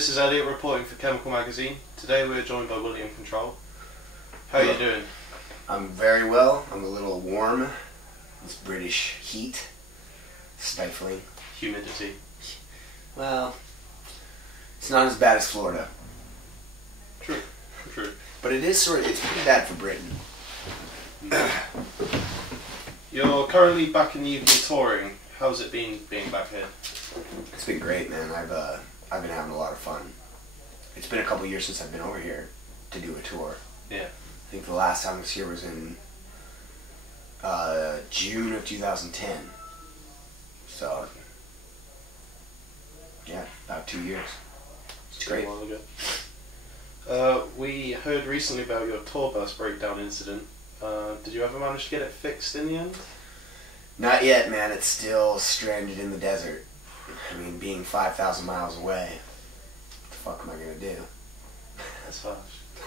this is Elliot reporting for Chemical Magazine. Today we're joined by William Control. How are you doing? I'm very well. I'm a little warm. This British heat. Stifling. Humidity. Well, it's not as bad as Florida. True. But it's pretty bad for Britain. You're currently back in the UK touring. How's it been being back here? It's been great, man. I've been having a lot of fun. It's been a couple years since I've been over here to do a tour. Yeah. I think the last time I was here was in June of 2010. So, yeah, about 2 years. It's great. A while ago. We heard recently about your tour bus breakdown incident. Did you ever manage to get it fixed in the end? Not yet, man. It's still stranded in the desert. I mean, being 5,000 miles away, what the fuck am I gonna do? That's harsh.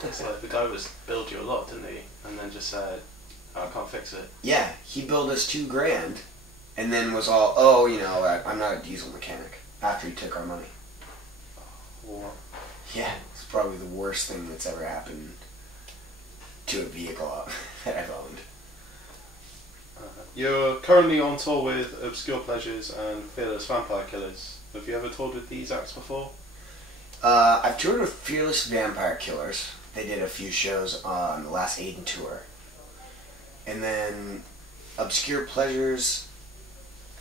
It's like the guy was billed you a lot, didn't he? And then just said, I can't fix it. Yeah, he billed us $2,000 and then was all, oh, you know, I'm not a diesel mechanic, after he took our money. What? Yeah, it's probably the worst thing that's ever happened to a vehicle that I've owned. You're currently on tour with Obscure Pleasures and Fearless Vampire Killers. Have you ever toured with these acts before? I've toured with Fearless Vampire Killers. They did a few shows on the last Aiden tour. And then Obscure Pleasures,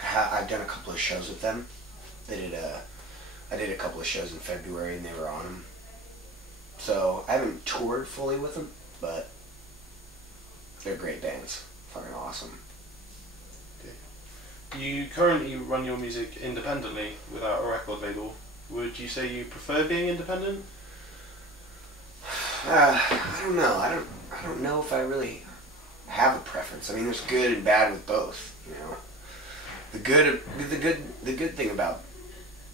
I've done a couple of shows with them. I did a couple of shows in February and they were on them. So I haven't toured fully with them, but they're great bands. Fucking awesome. You currently run your music independently without a record label. Would you say you prefer being independent? I don't know. I don't know if I really have a preference. I mean, there's good and bad with both. You know, the good thing about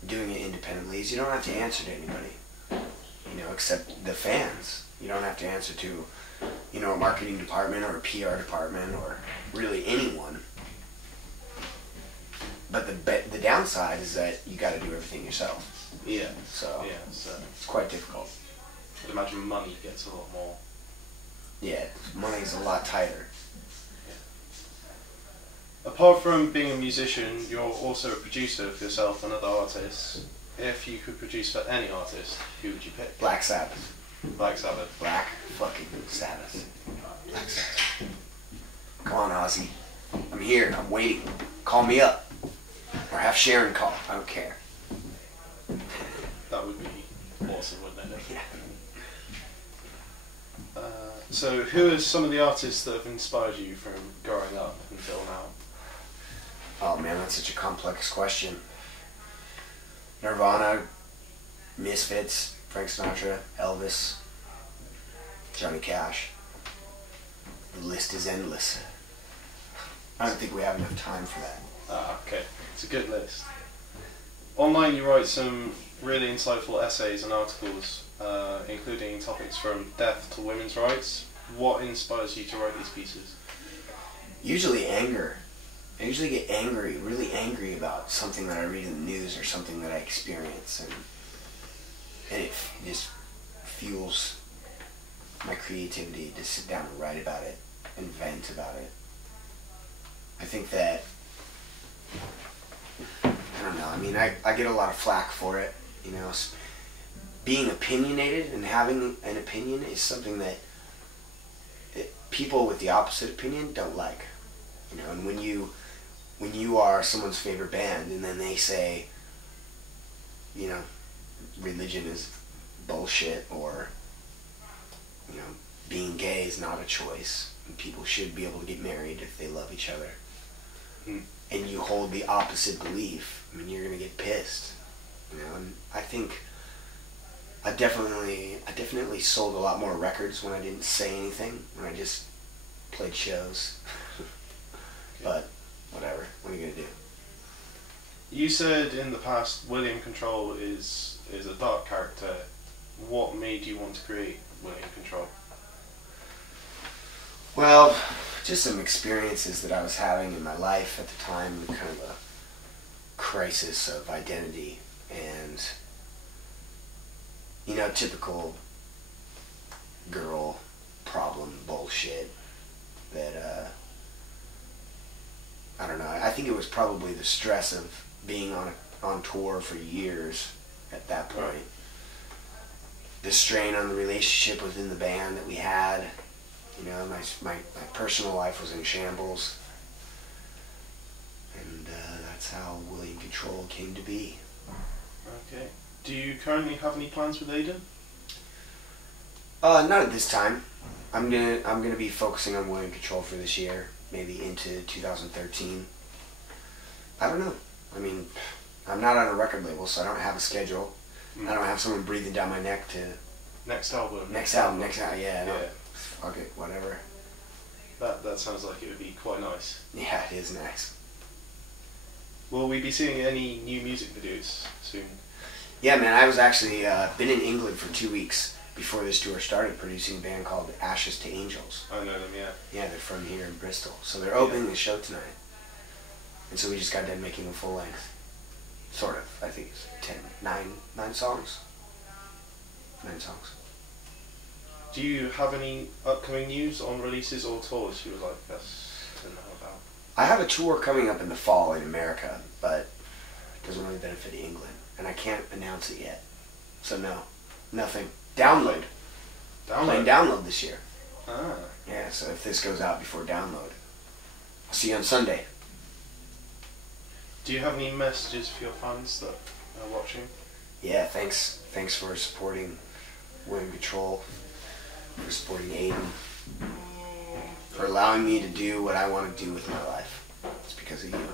doing it independently is you don't have to answer to anybody. You know, except the fans. You don't have to answer to, you know, a marketing department or a PR department or really anyone. But the downside is that you got to do everything yourself. Yeah. So yeah, it's quite difficult. I'd imagine money gets a lot more. Yeah, money's a lot tighter. Yeah. Apart from being a musician, you're also a producer for yourself and other artists. If you could produce for any artist, who would you pick? Black Sabbath. Black Sabbath. Black fucking Sabbath. Black Sabbath. Come on, Ozzy. I'm here. I'm waiting. Call me up. Or have Sharon call. I don't care. That would be awesome, wouldn't it? Yeah. So who are some of the artists that have inspired you from growing up until now? Oh man, that's such a complex question. Nirvana, Misfits, Frank Sinatra, Elvis, Johnny Cash. The list is endless. I don't think we have enough time for that. Okay. It's a good list. Online you write some really insightful essays and articles, including topics from death to women's rights. What inspires you to write these pieces? Usually anger. I usually get angry, really angry about something that I read in the news or something that I experience, and it just fuels my creativity to sit down and write about it and vent about it. I think that, I don't know, I mean, I get a lot of flack for it, you know. Being opinionated and having an opinion is something that people with the opposite opinion don't like, you know. And when you are someone's favorite band and then they say, you know, religion is bullshit, or, you know, being gay is not a choice and people should be able to get married if they love each other, and you hold the opposite belief, I mean, you're gonna get pissed, you know. And I think I definitely sold a lot more records when I didn't say anything, when I just played shows. But whatever, what are you gonna do? You said in the past William Control is a dark character. What made you want to create William Control? Well, just some experiences that I was having in my life at the time, kind of a crisis of identity, and You know, typical girl problem bullshit that, I don't know. I think it was probably the stress of being on tour for years at that point. Right. The strain on the relationship within the band that we had. You know, my personal life was in shambles. And that's how William Control came to be. Okay. Do you currently have any plans with Aiden? Not at this time. I'm gonna be focusing on William Control for this year, maybe into 2013. I don't know. I mean, I'm not on a record label, so I don't have a schedule. I don't have someone breathing down my neck to... Next album. Yeah. No, fuck it, whatever. That sounds like it would be quite nice. Yeah, it is nice. Will we be seeing any new music videos soon? Yeah, man, I was actually been in England for 2 weeks before this tour started, producing a band called Ashes to Angels. I know them, yeah. Yeah, they're from here in Bristol. So they're opening the show tonight. And so we just got done making a full length. Sort of. I think it's 9 songs. 9 songs. Do you have any upcoming news on releases or tours you would like us to know about? I have a tour coming up in the fall in America, but it doesn't really benefit England. And I can't announce it yet. So no. Nothing. Download. Playing Download this year. Ah. Yeah, so if this goes out before Download, I'll see you on Sunday. Do you have any messages for your fans that are watching? Yeah, thanks for supporting William Control, for supporting Aiden, for allowing me to do what I want to do with my life. It's because of you.